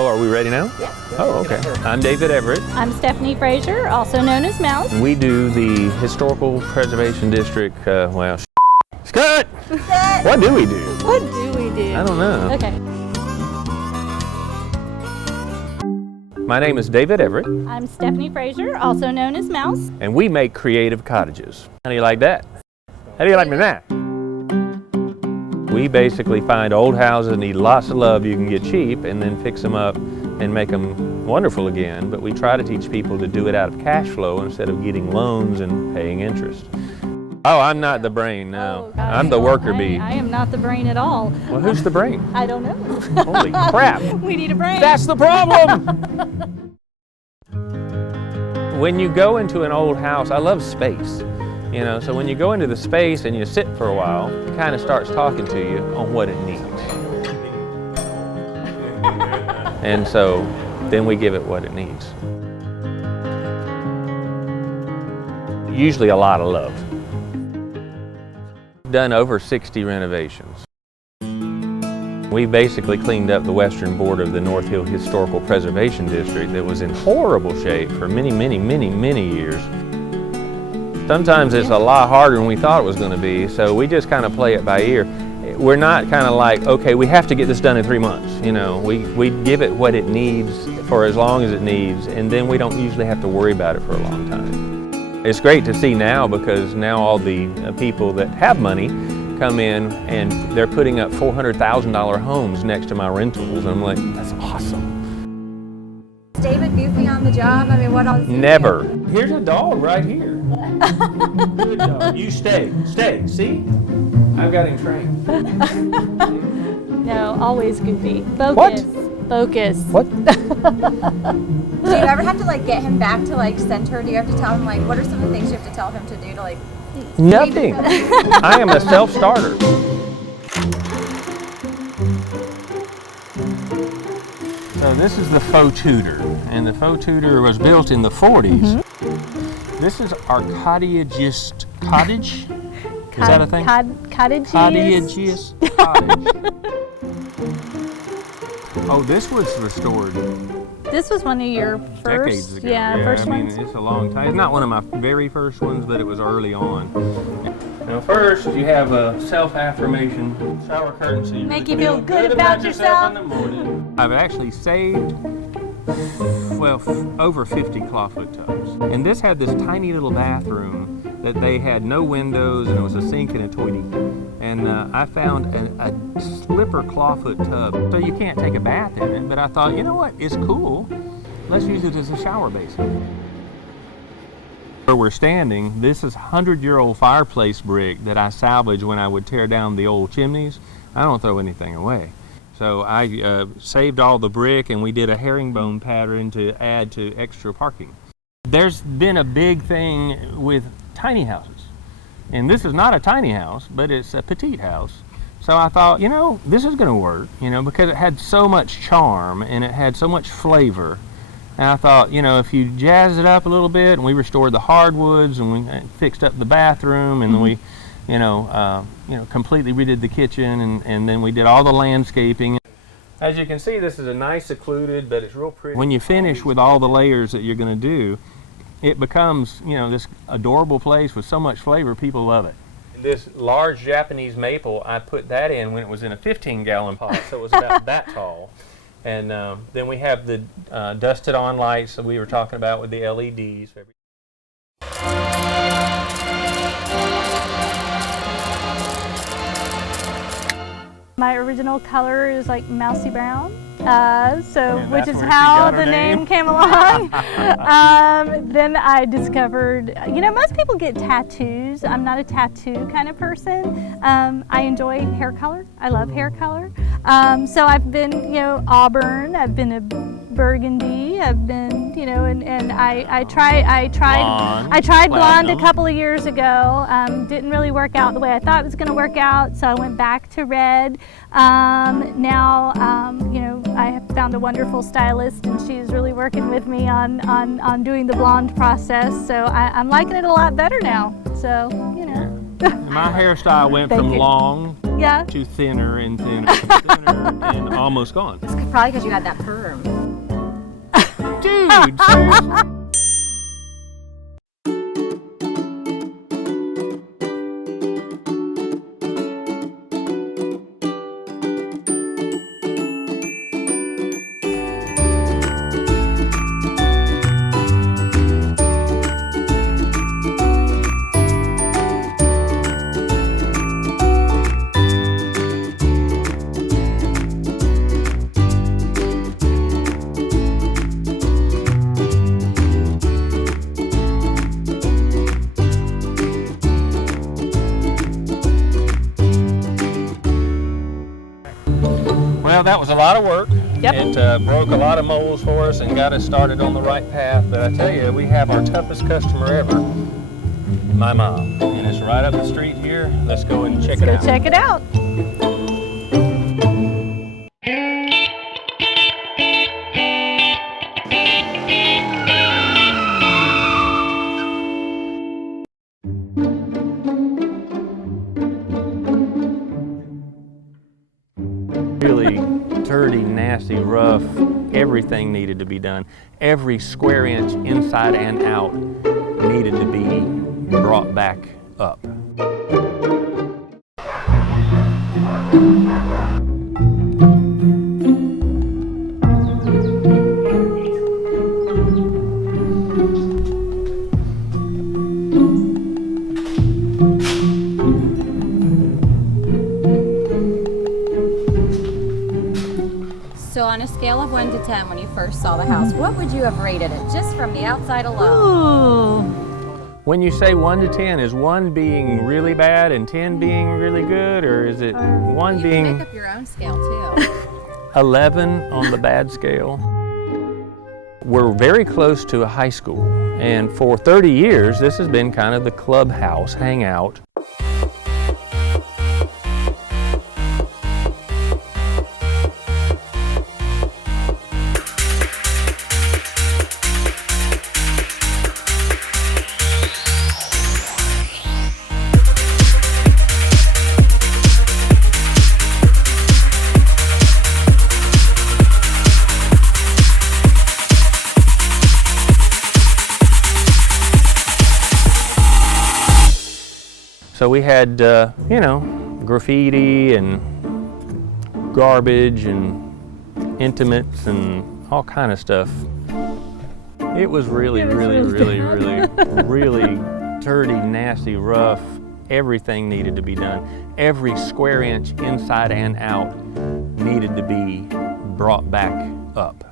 Oh, are we ready now? Yeah. Oh, okay. I'm David Everett. I'm Stephanie Frazier, also known as Mouse. We do the Historical Preservation District, Scott! What do we do? What do we do? I don't know. Okay. My name is David Everett. I'm Stephanie Frazier, also known as Mouse. And we make creative cottages. How do you like that? How do you like me now? We basically find old houses that need lots of love you can get cheap and then fix them up and make them wonderful again. But we try to teach people to do it out of cash flow instead of getting loans and paying interest. Oh, I'm not the brain, no. Oh, gosh. I'm the worker bee. I am not the brain at all. Well, who's the brain? I don't know. Holy crap. We need a brain. That's the problem! When you go into an old house, I love space. You know, so when you go into the space and you sit for a while, it kind of starts talking to you on what it needs. And so then we give it what it needs. Usually a lot of love. Done over 60 renovations. We basically cleaned up the western border of the North Hill Historical Preservation District that was in horrible shape for many years. Sometimes it's a lot harder than we thought it was going to be, so we just kind of play it by ear. We're not kind of like, okay, we have to get this done in 3 months. You know, we give it what it needs for as long as it needs, and then we don't usually have to worry about it for a long time. It's great to see now because now all the people that have money come in and they're putting up $400,000 homes next to my rentals, and I'm like, that's awesome. Is David goofy on the job? I mean, what else? Never. Here's a dog right here. Good dog. You stay, see? I've got him trained. No, always goofy. Focus. What? Focus. What? Do you ever have to like get him back to like center? Do you have to tell him like what are some of the things you have to tell him to do to like? Nothing. I am a self-starter. So this is the faux Tudor, and the faux Tudor was built in the 40s. Mm-hmm. This is our cottageist cottage. Is that a thing? Cottageist. Cottageist cottage. Oh, this was restored This was one of your first, decades ago. first I mean, ones. it's a long time. It's not one of my very first ones, but it was early on. Now, first you have a self-affirmation shower curtain, so you Make you feel good about yourself in the morning. I've actually saved, well, over 50 clawfoot tubs, and this had this tiny little bathroom that they had no windows, and it was a sink and a toilet. And I found a slipper clawfoot tub, so you can't take a bath in it, but I thought, you know what, it's cool. Let's use it as a shower basin. Where we're standing, this is 100-year-old fireplace brick that I salvaged when I would tear down the old chimneys. I don't throw anything away. So I saved all the brick, and we did a herringbone pattern to add to extra parking. There's been a big thing with tiny houses. And this is not a tiny house, but it's a petite house. So I thought, you know, this is going to work, you know, because it had so much charm and it had so much flavor. And I thought, you know, if you jazz it up a little bit, and we restored the hardwoods, and we fixed up the bathroom, and then we, completely redid the kitchen, and then we did all the landscaping. As you can see, this is a nice secluded, but it's real pretty. When you finish with all the layers that you're going to do, it becomes, you know, this adorable place with so much flavor, people love it. This large Japanese maple, I put that in when it was in a 15-gallon pot, so it was about that tall. And then we have the dusted on lights that we were talking about with the LEDs. My original color is like mousy brown, which is where she how got her the name. name came along. Then I discovered, you know, most people get tattoos. I'm not a tattoo kind of person. I enjoy hair color. I love hair color. So I've been, you know, auburn. I've been a burgundy. I've been, you know, and I tried blonde a couple of years ago. Didn't really work out the way I thought it was going to work out, so I went back to red. Now, you know, I have found a wonderful stylist, and she's really working with me on doing the blonde process. So I'm liking it a lot better now. So, you know. My hairstyle went from long Yeah. To thinner and thinner and thinner and almost gone. It's probably because you had that perm. Dude, seriously? Well, that was a lot of work. Yep. It broke a lot of molds for us and got us started on the right path. But I tell you, we have our toughest customer ever, my mom. And it's right up the street here. Let's go and check it out. Go check it out. Really dirty, nasty, rough, everything needed to be done. Every square inch inside and out needed to be brought back up. So on a scale of 1 to 10, when you first saw the house, what would you have rated it, just from the outside alone? Ooh. When you say 1 to 10, is 1 being really bad and 10 being really good, or is it 1 You being can make up your own scale too. 11 on the bad scale? We're very close to a high school, and for 30 years, this has been kind of the clubhouse hangout. So we had, you know, graffiti and garbage and intimates and all kind of stuff. It was really, really dirty, nasty, rough. Everything needed to be done. Every square inch inside and out needed to be brought back up.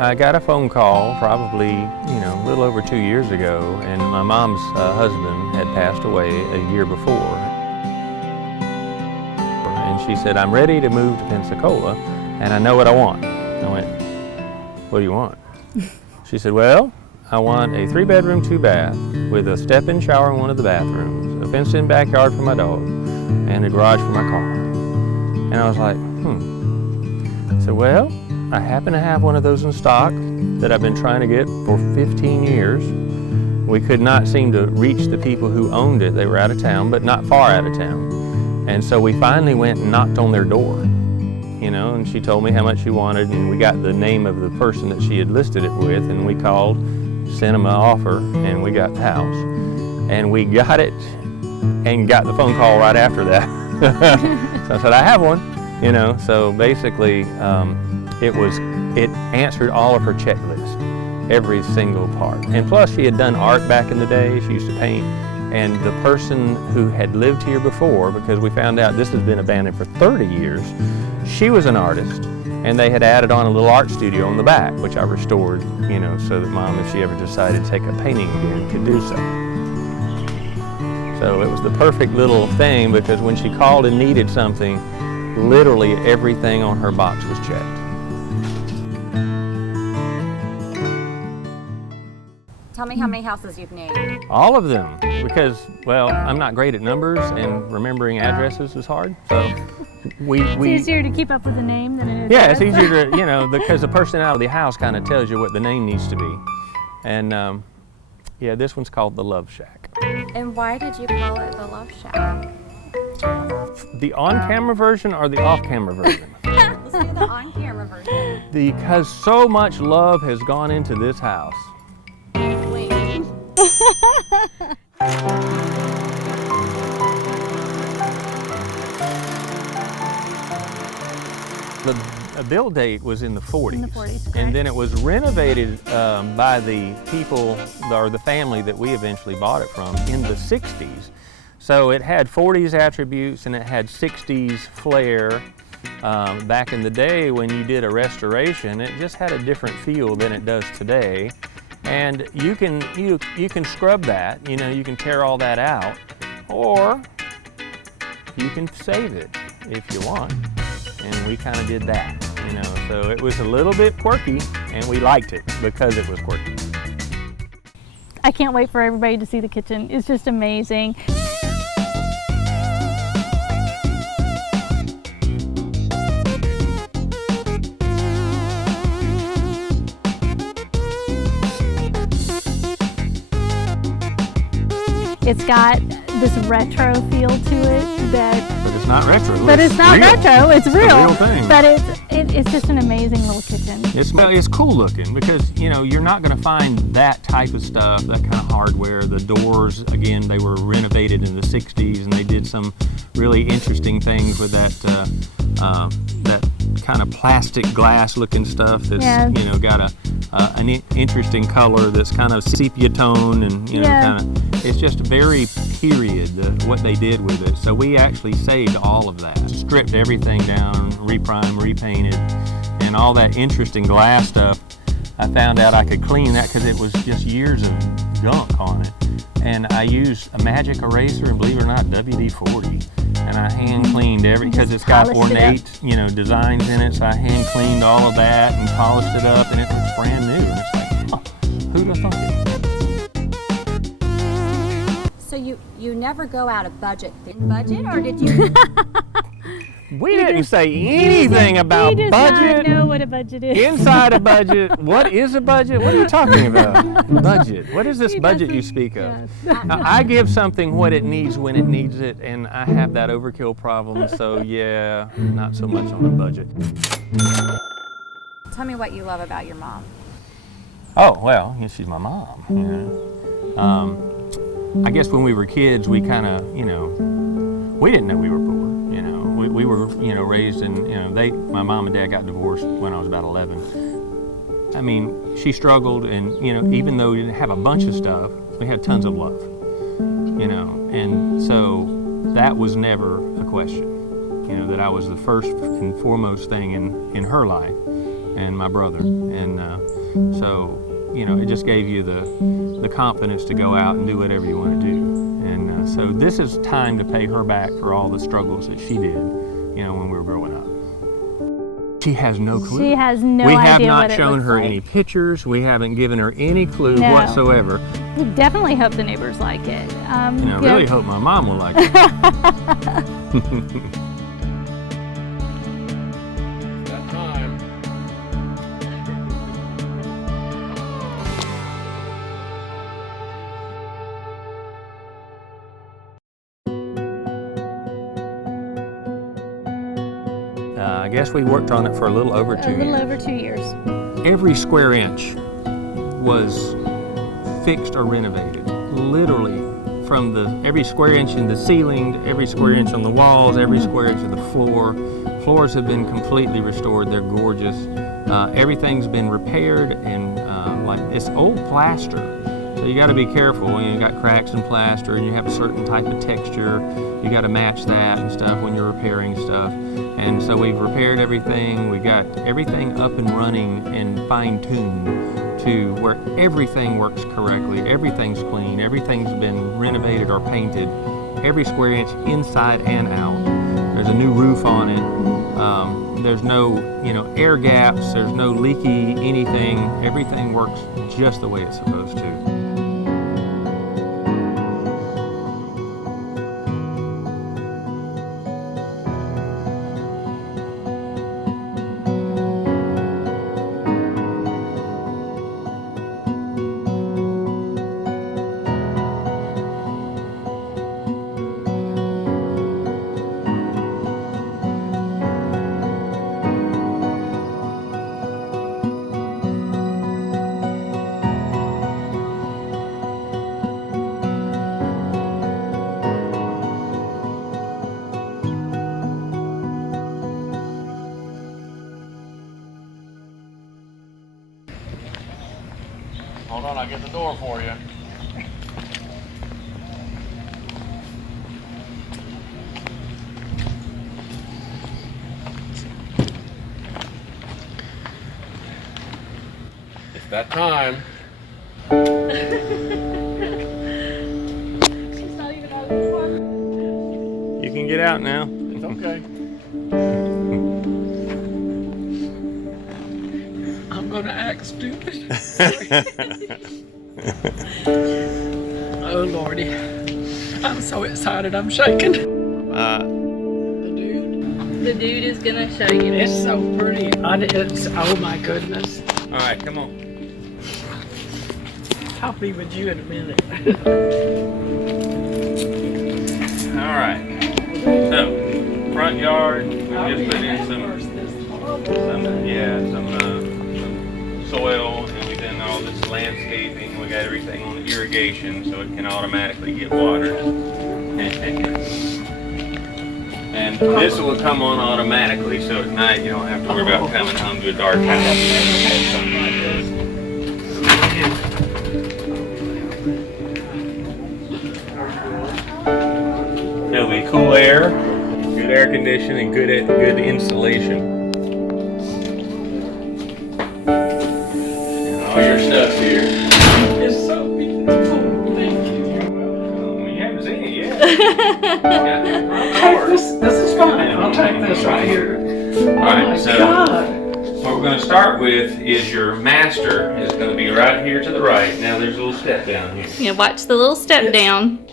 I got a phone call probably, you know, a little over 2 years ago, and my mom's husband had passed away a year before. And she said, I'm ready to move to Pensacola, and I know what I want. I went, what do you want? She said, well, I want a 3-bedroom, 2-bath with a step-in shower in one of the bathrooms, a fenced-in backyard for my dog, and a garage for my car. And I was like, I said, well, I happen to have one of those in stock that I've been trying to get for 15 years. We could not seem to reach the people who owned it. They were out of town, but not far out of town. And so we finally went and knocked on their door, you know, and she told me how much she wanted, and we got the name of the person that she had listed it with, and we called, sent them an offer, and we got the house. And we got it and got the phone call right after that. So I said, I have one, you know, so basically, it answered all of her checklist, every single part. And plus she had done art back in the day, she used to paint, and the person who had lived here before, because we found out this has been abandoned for 30 years, she was an artist, and they had added on a little art studio on the back, which I restored, you know, so that Mom, if she ever decided to take a painting again, could do so. So it was the perfect little thing, because when she called and needed something, literally everything on her box was checked. Tell me how many houses you've named. All of them, because, well, I'm not great at numbers and remembering addresses is hard. So It's easier to keep up with the name than it is. yeah, it's easier to, you know, because the personality of the house kind of tells you what the name needs to be. And yeah, this one's called the Love Shack. And why did you call it the Love Shack? The on-camera version or the off-camera version? Let's do the on-camera version. Because so much love has gone into this house. Wait. The build date was in the 40s. In the 40s, and correct. then it was renovated by the people, or the family that we eventually bought it from, in the 60s. So it had 40s attributes and it had 60s flair. Back in the day when you did a restoration, it just had a different feel than it does today. And you can scrub that, you know, you can tear all that out, or you can save it if you want. And we kind of did that, you know. So it was a little bit quirky, and we liked it because it was quirky. I can't wait for everybody to see the kitchen. It's just amazing. It's got this retro feel to it that. But it's not retro. But it's not real. retro. It's real. a real thing. But it's just an amazing little kitchen. It's cool looking because, you know, you're not going to find that type of stuff, that kind of hardware. The doors, again, they were renovated in the 60s, and they did some really interesting things with that that kind of plastic glass looking stuff that's, Yeah. you know, got an interesting color that's kind of sepia tone, and, you know, Yeah. kind of, it's just very period, what they did with it. So we actually saved all of that, stripped everything down, reprimed, repainted, and all that interesting glass stuff. I found out I could clean that because it was just years of gunk on it. And I used a magic eraser, and believe it or not, WD-40. And I hand cleaned because it's got polished it up. ornate, you know, designs in it. So I hand cleaned all of that and polished it up, and it looks brand new. And it's like, huh, who'd have thought it? So you never go out of budget, or did you? We didn't say anything about He does budget. not know what a budget is. Inside a budget. What is a budget? What are you talking about? Budget. What is this He budget you doesn't- speak of? yes. Now, I give something what it needs when it needs it, and I have that overkill problem, so yeah, not so much on a budget. Tell me what you love about your mom. Oh, well, yeah, she's my mom, you know. I guess when we were kids, we kind of, you know, we didn't know we were poor, you know. We were, you know, raised in, you know, my mom and dad got divorced when I was about 11. I mean, she struggled, and, you know, even though we didn't have a bunch of stuff, we had tons of love, you know. And so that was never a question, you know, that I was the first and foremost thing in her life, and my brother. And so, you know, it just gave you the confidence to go out and do whatever you want to do. And so this is time to pay her back for all the struggles that she did, you know, when we were growing up. She has no clue. She has no We idea have not what it shown looks her like. any pictures. We haven't given her any clue No. whatsoever. We definitely hope the neighbors like it. And I really hope my mom will like it. That time. I guess we worked on it for a little over 2 A little years. over 2 years. Every square inch was fixed or renovated, literally, from every square inch in the ceiling, to every square inch on the walls, every square inch of the floor. Floors have been completely restored. They're gorgeous. Everything's been repaired, and like, it's old plaster, so you got to be careful. You got cracks in plaster, and you have a certain type of texture. You got to match that and stuff when you're repairing stuff. And so we've repaired everything. We got everything up and running and fine-tuned to where everything works correctly. Everything's clean. Everything's been renovated or painted. Every square inch inside and out. There's a new roof on it. There's no, you know, air gaps. There's no leaky anything. Everything works just the way it's supposed to. Hold on, I'll get the door for you. It's that time. She's not even out of the car. You can get out now. It's okay. I'm gonna act stupid. Oh Lordy. I'm so excited, I'm shaking. The dude is gonna show you. It's so pretty. Oh my goodness. All right, come on. I'll be with you in a minute. All right. So, front yard. We just put in some soil, and we done all this landscaping. We got everything on irrigation, so it can automatically get watered. And this will come on automatically, so at night you don't have to worry about coming home to a dark house. It'll be cool air, good air conditioning, good insulation. And all your stuff here. It's so beautiful. Thank you. You haven't seen it yet. This is fine. I'll take this right here. Alright, so God. what we're going to start with is your master is going to be right here to the right. Now there's a little step down here. Yeah, watch the little step down.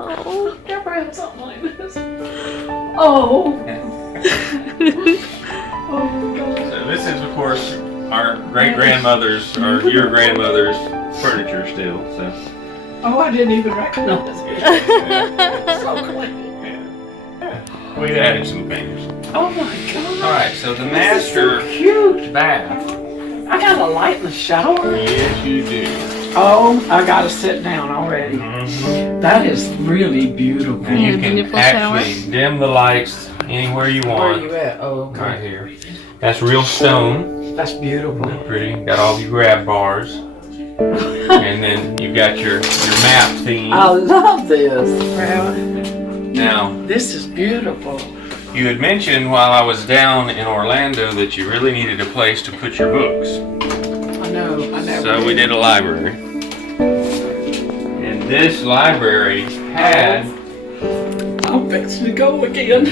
Oh, never had something like this. Oh. Oh God. So this is, of course, our great-grandmother's or your grandmother's furniture still. So Oh, I didn't even recognize it. So clean. we've added some things. Oh my God. All right, so the This is master so cute. bath. I got a light in the shower. Yes, you do. Oh, I gotta sit down already. That is really beautiful. And you can beautiful shower. actually dim the lights anywhere you Where want. are you at? Oh, okay. Right here. That's real stone. That's beautiful. Isn't that pretty? Got all your grab bars. And then you've got your map theme. I love this. Now, This is beautiful. you had mentioned while I was down in Orlando that you really needed a place to put your books. I know. I never. So we did a library. And this library had, I'm fixing to go again.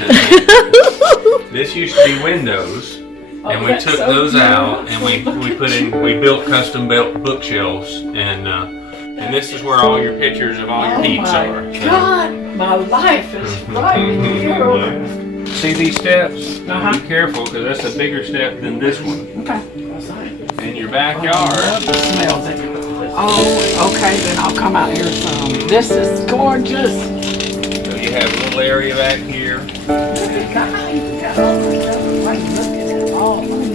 this used to be windows. And we that's took so those out and beautiful. we built custom built bookshelves and this is where all your pictures of all your peeps Oh are. my God, my life is right here. See these steps? Uh-huh. Be careful because that's a bigger step than this one. Okay. That's right. In your I backyard, love the smell of it. Oh, okay, then I'll come out here some. This is gorgeous. so you have a little area back here.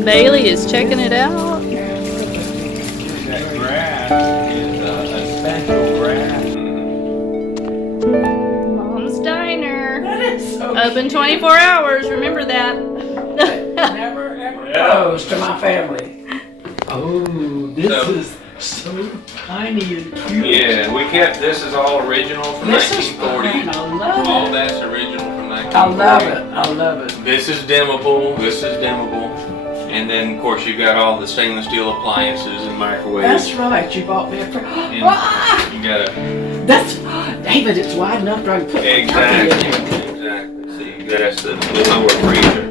Bailey is checking it out. That grass is a special grass. Mom's Diner. That is so Open 24 hours, remember that. never ever close to my family. Oh, this So- is so tiny and cute. Yeah, we kept, this is all original from This is 1940. fine. I love All it. that's original from 1940. I love it. I love it. This is dimmable, this is dimmable. And then, of course, you've got all the stainless steel appliances and microwaves. That's right. You bought me a And Ah! you got a, That's David. It's wide enough to put my exactly, turkey in there. exactly. See, that's the lower freezer.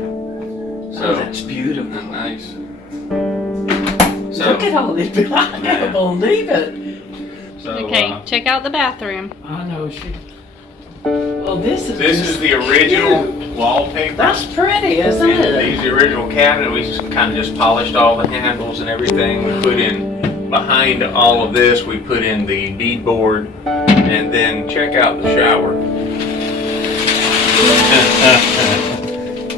Oh, that's beautiful. Isn't that nice? So, Look at all this. I can't believe it. so Okay, check out the bathroom. I know she. Well, this is. this is the original wallpaper. That's pretty, isn't And it? these are the original cabinet. We just kind of just polished all the handles and everything. We put in, behind all of this, we put in the beadboard. And then check out the shower.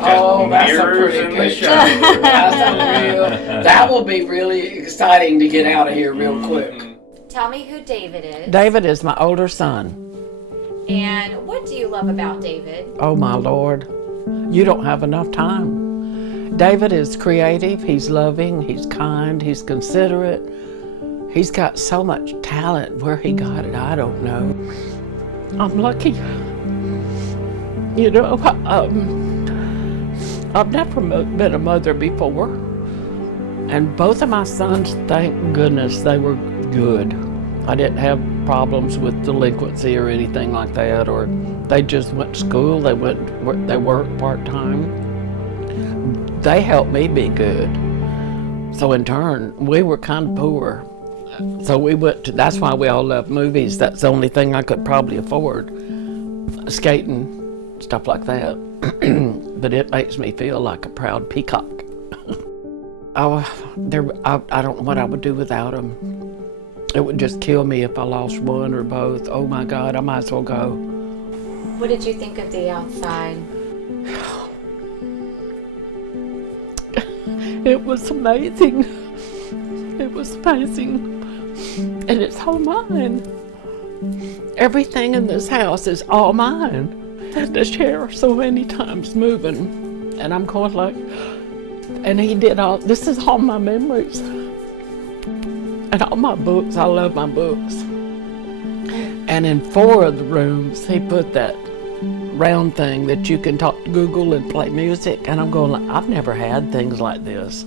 Oh, that's a Mirrors pretty in the picture. shower. That's a real. That will be really exciting to get out of here real quick. Tell me who David is. David is my older son. And what do you love about David? Oh my Lord, you don't have enough time. David is creative, he's loving, he's kind, he's considerate, He's got so much talent. Where he got it, I don't know. I'm lucky. You know, I've never been a mother before. And both of my sons, thank goodness, they were good. I didn't have problems with delinquency or anything like that, or they just went to school, they worked part-time. They helped me be good. So in turn, we were kind of poor. So we went to, that's why we all love movies. That's the only thing I could probably afford. Skating, stuff like that. But it makes me feel like a proud peacock. I don't know what I would do without them. It would just kill me if I lost one or both. Oh my God, I might as well go. What did you think of the outside? It was amazing. It was amazing. And it's all mine. Everything in this house is all mine. Had the chair so many times moving. And I'm going like, and he did all, this is all my memories. And all my books, I love my books. And in 4 of the rooms, he put that round thing that you can talk to Google and play music. And I'm going like, I've never had things like this.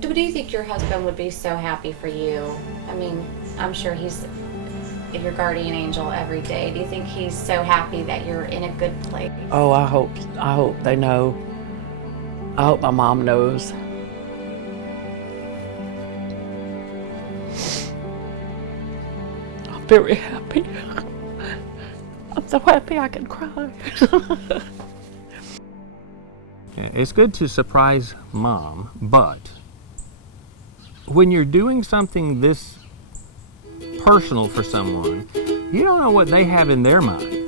Do you think your husband would be so happy for you? I mean, I'm sure he's your guardian angel every day. Do you think he's so happy that you're in a good place? Oh, I hope they know. I hope my mom knows. I'm very happy. I'm so happy I can cry. Yeah, it's good to surprise Mom, but when you're doing something this personal for someone, you don't know what they have in their mind.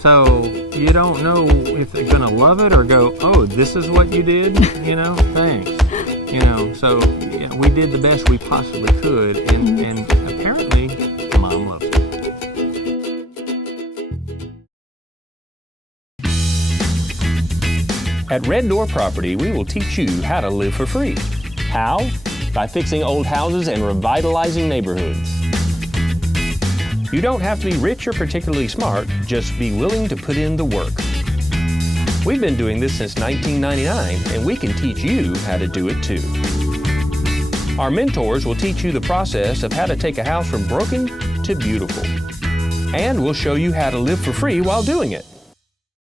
So you don't know if they're gonna love it or go, oh, this is what you did, you know, thanks. You know, so yeah, we did the best we possibly could, and apparently Mom loves it. At Red Door Property, we will teach you how to live for free. How? By fixing old houses and revitalizing neighborhoods. You don't have to be rich or particularly smart, just be willing to put in the work. We've been doing this since 1999, and we can teach you how to do it too. Our mentors will teach you the process of how to take a house from broken to beautiful. And we'll show you how to live for free while doing it.